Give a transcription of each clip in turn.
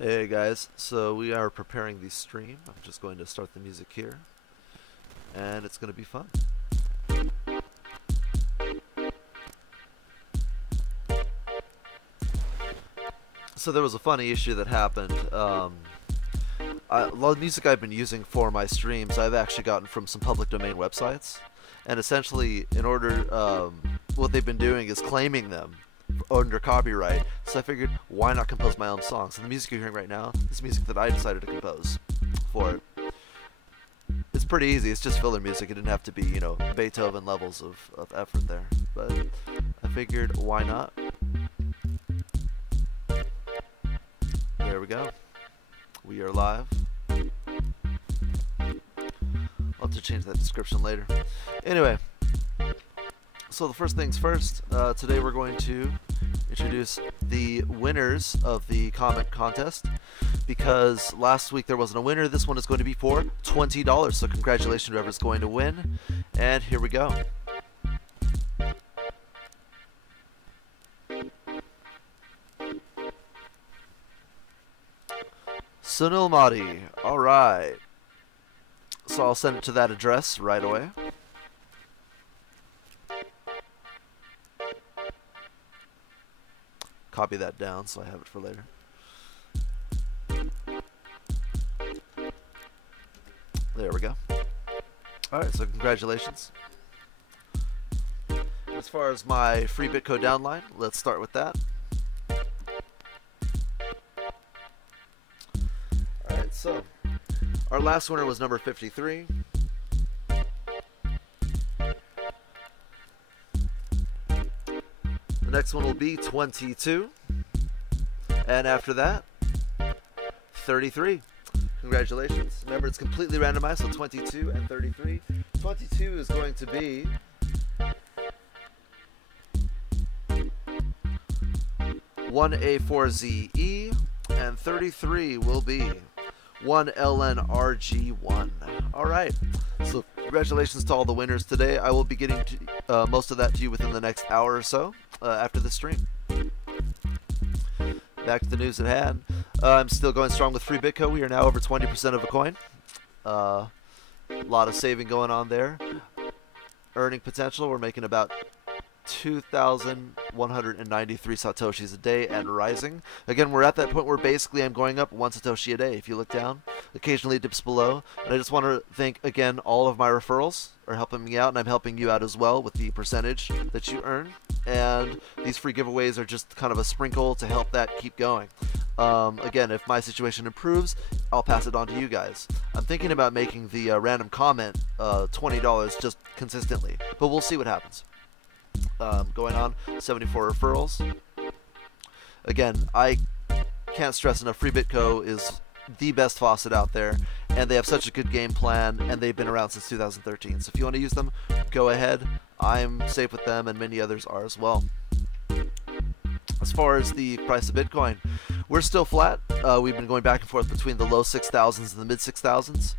Hey guys, so we are preparing the stream. I'm just going to start the music here, and it's going to be fun. So there was a funny issue that happened. A lot of music I've been using for my streams, I've actually gotten from some public domain websites, and essentially, in order, what they've been doing is claiming them under copyright. So I figured, why not compose my own songs? And the music you're hearing right now is music that I decided to compose for it. It's pretty easy. It's just filler music. It didn't have to be, you know, Beethoven levels of effort there. But I figured, why not? There we go. We are live. I'll have to change that description later. Anyway, so the first things first, today we're going to introduce the winners of the comment contest. Because last week there wasn't a winner, this one is going to be for $20. So congratulations to whoever's going to win. And here we go. Sunil Madi. Alright. So I'll send it to that address right away. Copy that down so I have it for later. There we go. Alright, so congratulations. As far as my freebitco downline, let's start with that. Alright, so our last winner was number 53. The next one will be 22. And after that, 33. Congratulations. Remember, it's completely randomized, so 22 and 33. 22 is going to be $1A4ZE, and 33 will be $1LNRG1. Alright, so congratulations to all the winners today. I will be getting to, most of that to you within the next hour or so after the stream. Back to the news at hand. I'm still going strong with freebitco. We are now over 20% of a coin. A lot of saving going on there. Earning potential, we're making about 2,193 satoshis a day and rising. Again, we're at that point where basically I'm going up 1 satoshi a day. If you look down, occasionally it dips below. And I just want to thank again all of my referrals are helping me out, and I'm helping you out as well with the percentage that you earn. And these free giveaways are just kind of a sprinkle to help that keep going. Again, if my situation improves, I'll pass it on to you guys. I'm thinking about making the random comment $20 just consistently, but we'll see what happens. Going on, 74 referrals. Again, I can't stress enough, freebitco is the best faucet out there, and they have such a good game plan, and they've been around since 2013. So if you want to use them, go ahead. I'm safe with them, and many others are as well. As far as the price of Bitcoin, we're still flat. We've been going back and forth between the low 6,000s and the mid 6,000s.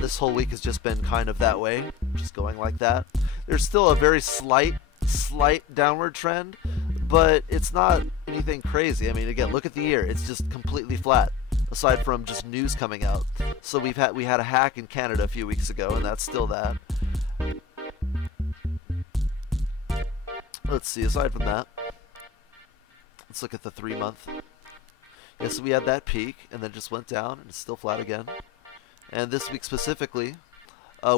This whole week has just been kind of that way, just going like that. There's still a very slight downward trend, but it's not anything crazy. I mean, again, look at the year. It's just completely flat, aside from just news coming out. So we had a hack in Canada a few weeks ago, and that's still that. Let's see, aside from that, let's look at the 3-month. Yeah, so we had that peak, and then it just went down, and it's still flat again. And this week specifically,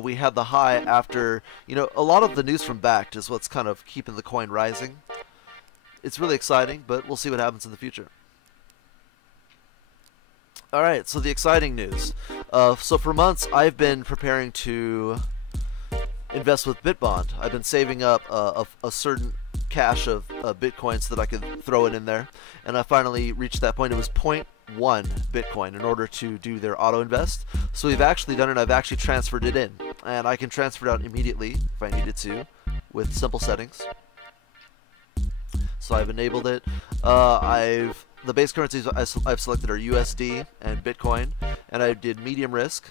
we had the high after, you know, a lot of the news from Backed is what's kind of keeping the coin rising. It's really exciting, but we'll see what happens in the future. Alright, so the exciting news. So for months, I've been preparing to invest with BitBond. I've been saving up a certain cache of Bitcoin so that I could throw it in there. And I finally reached that point. It was 0.1 Bitcoin in order to do their auto invest. So we've actually done it. I've actually transferred it in, and I can transfer it out immediately if I needed to with simple settings. So I've enabled it. The base currencies I've selected are USD and Bitcoin, and I did medium risk,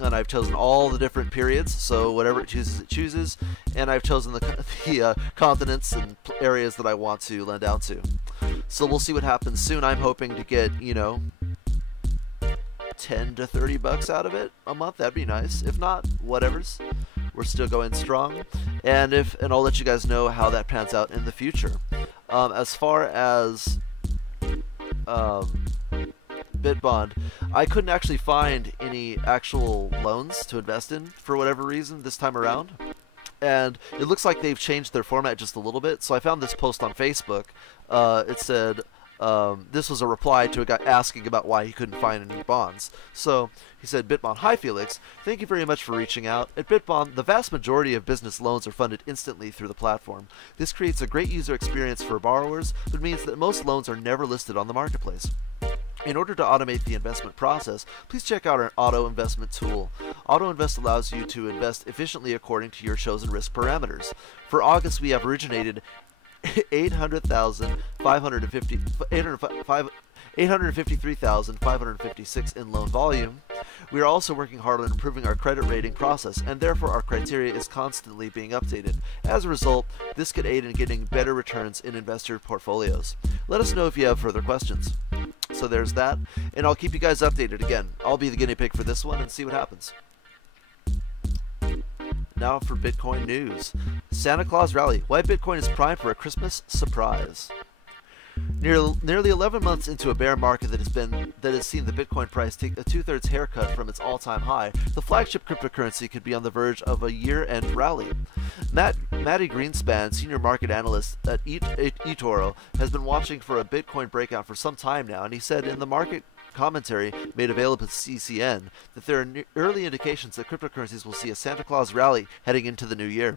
and I've chosen all the different periods, so whatever it chooses, and I've chosen the continents and areas that I want to lend out to. So we'll see what happens soon. I'm hoping to get, you know, 10 to 30 bucks out of it a month, that'd be nice. If not, whatevers. We're still going strong. And I'll let you guys know how that pans out in the future. As far as BitBond, I couldn't actually find any actual loans to invest in for whatever reason this time around. And it looks like they've changed their format just a little bit. So I found this post on Facebook. It said, this was a reply to a guy asking about why he couldn't find any bonds. So he said, BitBond, hi Felix, thank you very much for reaching out. At BitBond, the vast majority of business loans are funded instantly through the platform. This creates a great user experience for borrowers, but means that most loans are never listed on the marketplace. In order to automate the investment process, please check out our Auto Investment tool. Auto Invest allows you to invest efficiently according to your chosen risk parameters. For August, we have originated 853,556 in loan volume. We are also working hard on improving our credit rating process, and therefore our criteria is constantly being updated. As a result, this could aid in getting better returns in investor portfolios. Let us know if you have further questions. So there's that, and I'll keep you guys updated. Again, I'll be the guinea pig for this one and see what happens. Now for Bitcoin news. Santa Claus rally. Why Bitcoin is primed for a Christmas surprise. Nearly 11 months into a bear market that has seen the Bitcoin price take a 2/3 haircut from its all-time high, the flagship cryptocurrency could be on the verge of a year-end rally. Matty Greenspan, senior market analyst at eToro, has been watching for a Bitcoin breakout for some time now, and he said in the market commentary made available to CCN that there are early indications that cryptocurrencies will see a Santa Claus rally heading into the new year.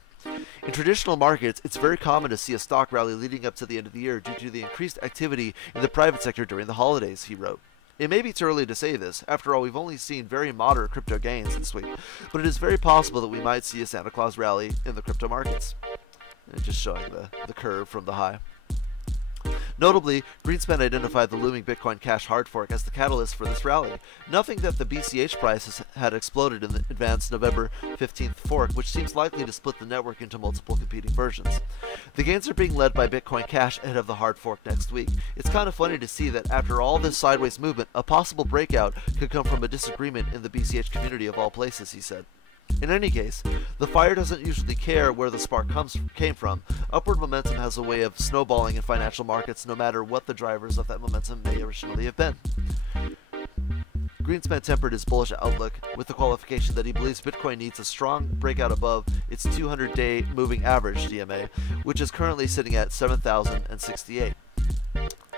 In traditional markets, it's very common to see a stock rally leading up to the end of the year due to the increased activity in the private sector during the holidays, he wrote. It may be too early to say this. After all, we've only seen very moderate crypto gains this week, but it is very possible that we might see a Santa Claus rally in the crypto markets. And just showing the curve from the high. Notably, Greenspan identified the looming Bitcoin Cash hard fork as the catalyst for this rally. Nothing that the BCH price had exploded in the advanced November 15th fork, which seems likely to split the network into multiple competing versions. The gains are being led by Bitcoin Cash ahead of the hard fork next week. It's kind of funny to see that after all this sideways movement, a possible breakout could come from a disagreement in the BCH community of all places, he said. In any case, the fire doesn't usually care where the spark came from. Upward momentum has a way of snowballing in financial markets no matter what the drivers of that momentum may originally have been. Greenspan tempered his bullish outlook with the qualification that he believes Bitcoin needs a strong breakout above its 200-day moving average, DMA, which is currently sitting at 7,068.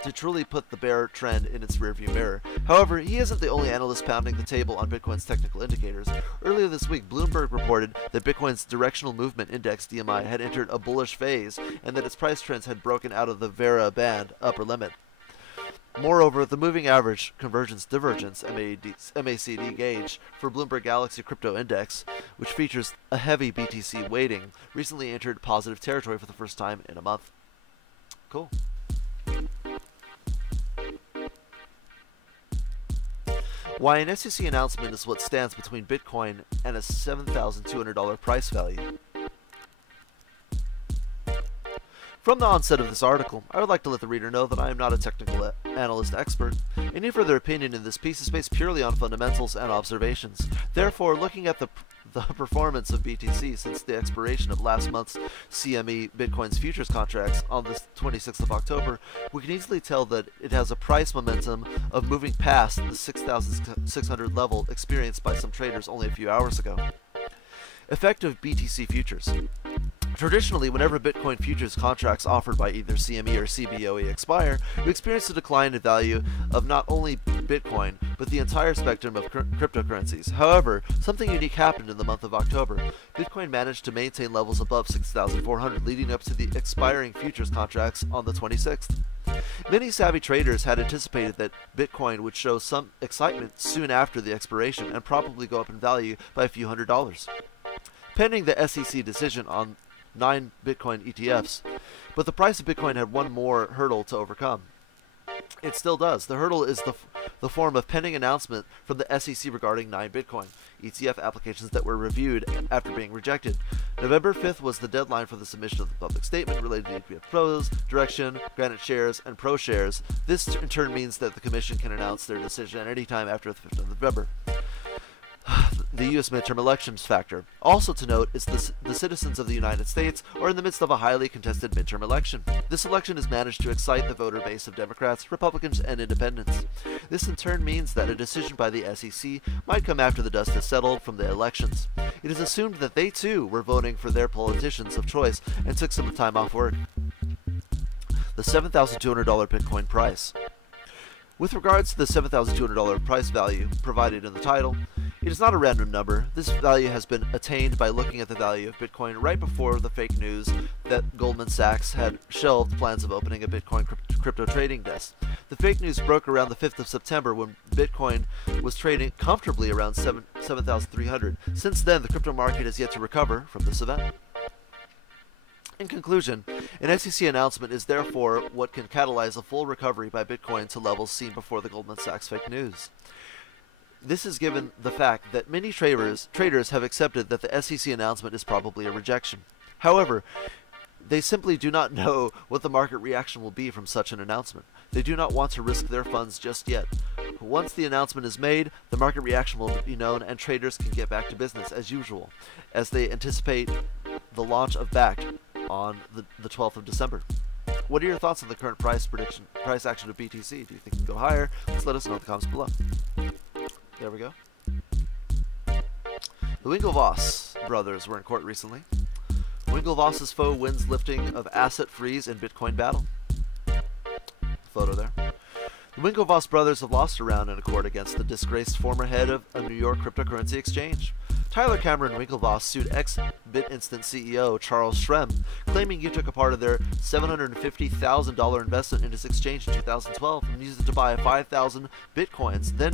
To truly put the bear trend in its rearview mirror. However, he isn't the only analyst pounding the table on Bitcoin's technical indicators. Earlier this week, Bloomberg reported that Bitcoin's Directional Movement Index DMI had entered a bullish phase and that its price trends had broken out of the Vera band upper limit. Moreover, the moving average convergence divergence MACD gauge for Bloomberg Galaxy Crypto Index, which features a heavy BTC weighting, recently entered positive territory for the first time in a month. Cool. Why an SEC announcement is what stands between Bitcoin and a $7,200 price value. From the onset of this article, I would like to let the reader know that I am not a technical analyst expert. Any further opinion in this piece is based purely on fundamentals and observations. Therefore, looking at the performance of BTC since the expiration of last month's CME Bitcoin's futures contracts on the 26th of October, we can easily tell that it has a price momentum of moving past the 6,600 level experienced by some traders only a few hours ago. Effective BTC futures. Traditionally, whenever Bitcoin futures contracts offered by either CME or CBOE expire, we experience a decline in value of not only Bitcoin, but the entire spectrum of cryptocurrencies. However, something unique happened in the month of October. Bitcoin managed to maintain levels above 6,400 leading up to the expiring futures contracts on the 26th. Many savvy traders had anticipated that Bitcoin would show some excitement soon after the expiration and probably go up in value by a few $100s. Pending the SEC decision on 9 Bitcoin ETFs, but the price of Bitcoin had one more hurdle to overcome. It still does. The hurdle is the form of pending announcement from the SEC regarding 9 Bitcoin ETF applications that were reviewed after being rejected. November 5th was the deadline for the submission of the public statement related to ETF Pros, Direction, Granite Shares, and Pro Shares. This in turn means that the Commission can announce their decision at any time after the 5th of November. The U.S. midterm elections factor. Also to note is the citizens of the United States are in the midst of a highly contested midterm election. This election has managed to excite the voter base of Democrats, Republicans, and Independents. This in turn means that a decision by the SEC might come after the dust has settled from the elections. It is assumed that they too were voting for their politicians of choice and took some time off work. The $7,200 Bitcoin price. With regards to the $7,200 price value provided in the title, it is not a random number. This value has been attained by looking at the value of Bitcoin right before the fake news that Goldman Sachs had shelved plans of opening a Bitcoin crypto trading desk. The fake news broke around the 5th of September when Bitcoin was trading comfortably around 7,300. Since then, the crypto market has yet to recover from this event. In conclusion, an SEC announcement is therefore what can catalyze a full recovery by Bitcoin to levels seen before the Goldman Sachs fake news. This is given the fact that many traders have accepted that the SEC announcement is probably a rejection. However, they simply do not know what the market reaction will be from such an announcement. They do not want to risk their funds just yet. Once the announcement is made, the market reaction will be known and traders can get back to business as usual, as they anticipate the launch of BACT on the 12th of December. What are your thoughts on the current price action of BTC? Do you think it can go higher? Let's let us know in the comments below. There we go. The Winklevoss brothers were in court recently. Winklevoss's foe wins lifting of asset freeze in Bitcoin battle. Photo there. The Winklevoss brothers have lost a round in a court against the disgraced former head of a New York cryptocurrency exchange. Tyler Cameron Winklevoss sued ex-BitInstant CEO Charles Shrem, claiming he took a part of their $750,000 investment in his exchange in 2012 and used it to buy 5,000 Bitcoins, then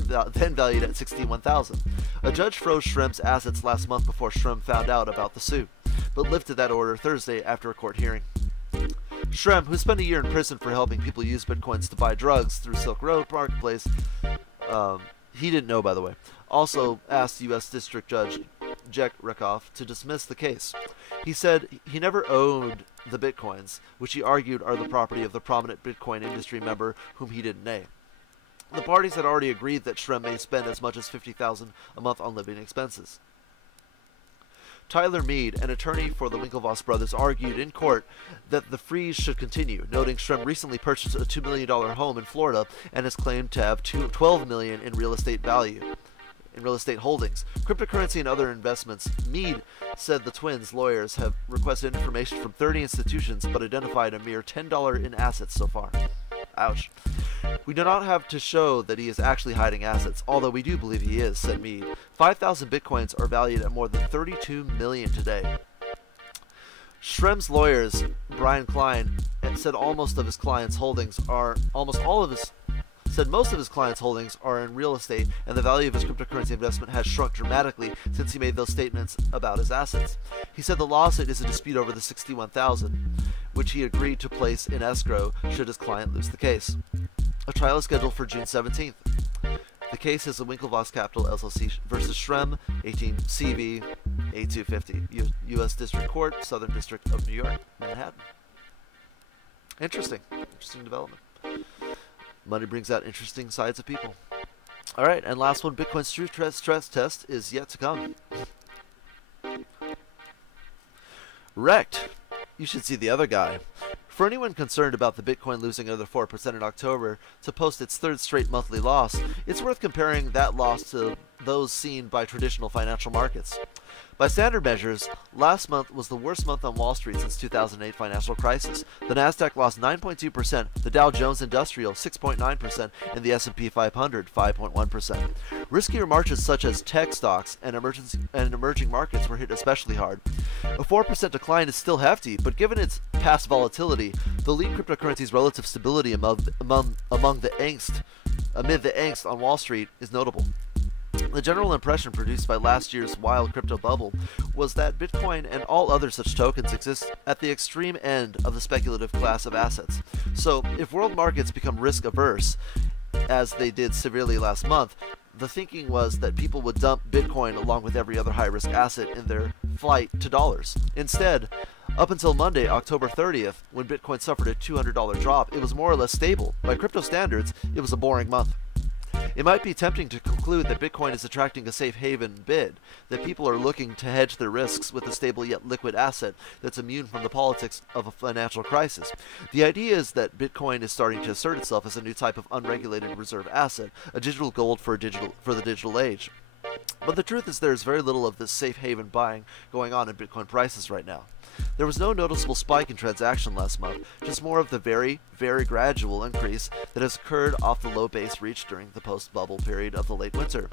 valued at $61,000. A judge froze Shrem's assets last month before Shrem found out about the suit, but lifted that order Thursday after a court hearing. Shrem, who spent a year in prison for helping people use Bitcoins to buy drugs through Silk Road Marketplace, he didn't know, by the way, also asked U.S. District Judge Jack Rakoff to dismiss the case. He said he never owned the Bitcoins, which he argued are the property of the prominent Bitcoin industry member whom he didn't name. The parties had already agreed that Shrem may spend as much as $50,000 a month on living expenses. Tyler Mead, an attorney for the Winklevoss brothers, argued in court that the freeze should continue, noting Shrem recently purchased a $2 million home in Florida and is claimed to have $12 million in real estate holdings, cryptocurrency, and other investments. Mead said the twins' lawyers have requested information from 30 institutions but identified a mere $10 in assets so far. Ouch. We do not have to show that he is actually hiding assets, although we do believe he is, said Mead. 5,000 Bitcoins are valued at more than $32 million today. Shrem's lawyers, Brian Klein, said most of his clients' holdings are in real estate, and the value of his cryptocurrency investment has shrunk dramatically since he made those statements about his assets. He said the lawsuit is a dispute over the $61,000, which he agreed to place in escrow should his client lose the case. A trial is scheduled for June 17th. The case is the Winklevoss Capital LLC versus Shrem, 18 CV 8250, U.S. District Court, Southern District of New York, Manhattan. Interesting development. Money brings out interesting sides of people. All right, and last one, Bitcoin's true stress test is yet to come. Wrecked. You should see the other guy. For anyone concerned about the Bitcoin losing another 4% in October to post its third straight monthly loss, it's worth comparing that loss to those seen by traditional financial markets. By standard measures, last month was the worst month on Wall Street since 2008 financial crisis. The Nasdaq lost 9.2%, the Dow Jones Industrial 6.9%, and the S&P 500 5.1%. Riskier markets such as tech stocks and emerging markets were hit especially hard. A 4% decline is still hefty, but given its past volatility, the lead cryptocurrency's relative stability amid the angst on Wall Street is notable. The general impression produced by last year's wild crypto bubble was that Bitcoin and all other such tokens exist at the extreme end of the speculative class of assets. So, if world markets become risk-averse, as they did severely last month, the thinking was that people would dump Bitcoin along with every other high-risk asset in their flight to dollars. Instead, up until Monday, October 30th, when Bitcoin suffered a $200 drop, it was more or less stable. By crypto standards, it was a boring month. It might be tempting to conclude that Bitcoin is attracting a safe haven bid, that people are looking to hedge their risks with a stable yet liquid asset that's immune from the politics of a financial crisis. The idea is that Bitcoin is starting to assert itself as a new type of unregulated reserve asset, a digital gold for the digital age. But the truth is there is very little of this safe haven buying going on in Bitcoin prices right now. There was no noticeable spike in transaction last month, just more of the very, very gradual increase that has occurred off the low base reached during the post-bubble period of the late winter.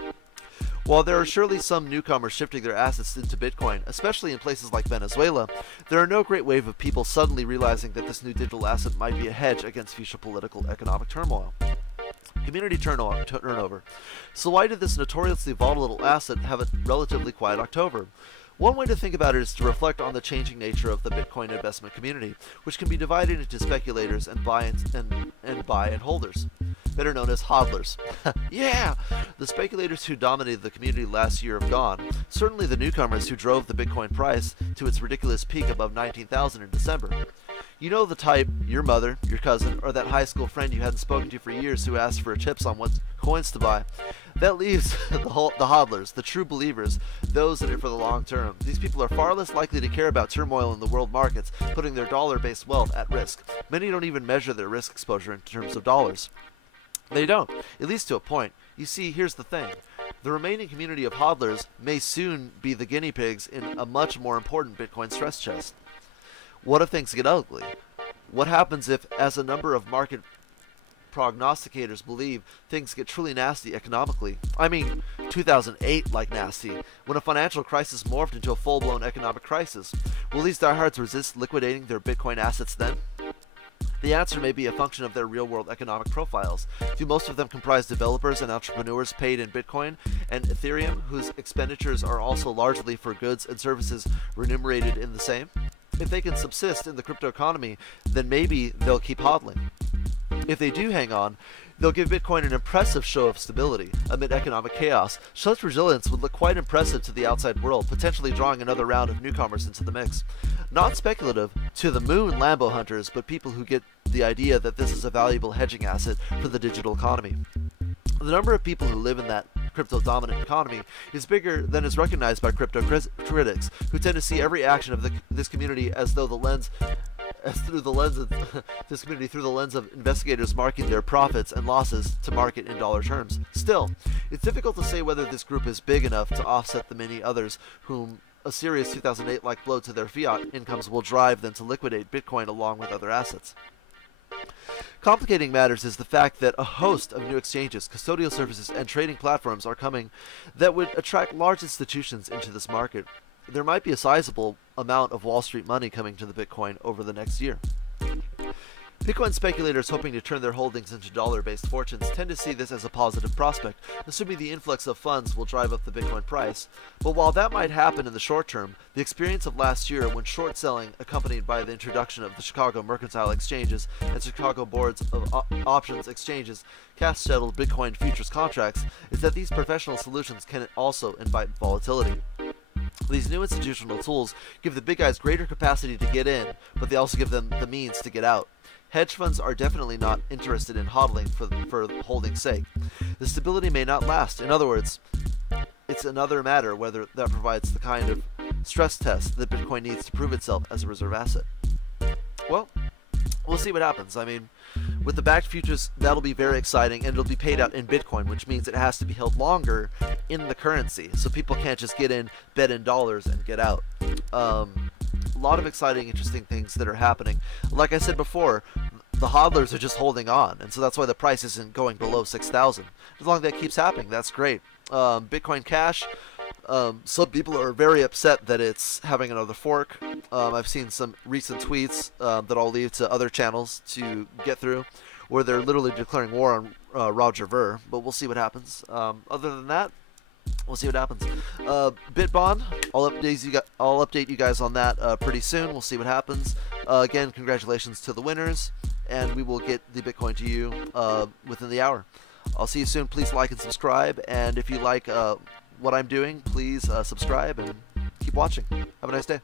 While there are surely some newcomers shifting their assets into Bitcoin, especially in places like Venezuela, there are no great wave of people suddenly realizing that this new digital asset might be a hedge against future political economic turmoil. Community turnover. So why did this notoriously volatile asset have a relatively quiet October? One way to think about it is to reflect on the changing nature of the Bitcoin investment community, which can be divided into speculators and buy and holders, better known as hodlers. Yeah! The speculators who dominated the community last year have gone. Certainly the newcomers who drove the Bitcoin price to its ridiculous peak above 19,000 in December. You know the type, your mother, your cousin, or that high school friend you hadn't spoken to for years who asked for tips on what coins to buy. That leaves the hodlers, the true believers, those in it for the long term. These people are far less likely to care about turmoil in the world markets, putting their dollar-based wealth at risk. Many don't even measure their risk exposure in terms of dollars. They don't, at least to a point. You see, here's the thing. The remaining community of hodlers may soon be the guinea pigs in a much more important Bitcoin stress test. What if things get ugly? What happens if, as a number of market prognosticators believe, things get truly nasty economically? I mean, 2008 like nasty, when a financial crisis morphed into a full-blown economic crisis. Will these diehards resist liquidating their Bitcoin assets then? The answer may be a function of their real-world economic profiles. Do most of them comprise developers and entrepreneurs paid in Bitcoin and Ethereum, whose expenditures are also largely for goods and services remunerated in the same? If they can subsist in the crypto economy, then maybe they'll keep hodling. If they do hang on, they'll give Bitcoin an impressive show of stability amid economic chaos. Such resilience would look quite impressive to the outside world, potentially drawing another round of newcomers into the mix. Not speculative to the moon Lambo hunters, but people who get the idea that this is a valuable hedging asset for the digital economy. The number of people who live in that crypto-dominant economy is bigger than is recognized by crypto critics, who tend to see every action of this community through the lens of investigators marking their profits and losses to market in dollar terms. Still, it's difficult to say whether this group is big enough to offset the many others whom a serious 2008-like blow to their fiat incomes will drive them to liquidate Bitcoin along with other assets. Complicating matters is the fact that a host of new exchanges, custodial services, and trading platforms are coming that would attract large institutions into this market. There might be a sizable amount of Wall Street money coming to the Bitcoin over the next year. Bitcoin speculators hoping to turn their holdings into dollar-based fortunes tend to see this as a positive prospect, assuming the influx of funds will drive up the Bitcoin price. But while that might happen in the short term, the experience of last year when short selling, accompanied by the introduction of the Chicago Mercantile Exchanges and Chicago Boards of Options Exchanges, cash-settled Bitcoin futures contracts, is that these professional solutions can also invite volatility. These new institutional tools give the big guys greater capacity to get in, but they also give them the means to get out. Hedge funds are definitely not interested in hodling for holding's sake. The stability may not last. In other words, it's another matter whether that provides the kind of stress test that Bitcoin needs to prove itself as a reserve asset. Well, we'll see what happens. I mean, with the backed futures, that'll be very exciting, and it'll be paid out in Bitcoin, which means it has to be held longer in the currency, so people can't just get in, bet in dollars, and get out. A lot of exciting, interesting things that are happening. Like I said before, the hodlers are just holding on, and so that's why the price isn't going below 6,000. As long as that keeps happening, that's great. Bitcoin Cash, some people are very upset that it's having another fork. I've seen some recent tweets that I'll leave to other channels to get through, where they're literally declaring war on Roger Ver, but we'll see what happens. Other than that, we'll see what happens. BitBond, I'll update you guys on that pretty soon. We'll see what happens. Again, congratulations to the winners, and we will get the Bitcoin to you within the hour. I'll see you soon. Please like and subscribe, and if you like what I'm doing, please subscribe and keep watching. Have a nice day.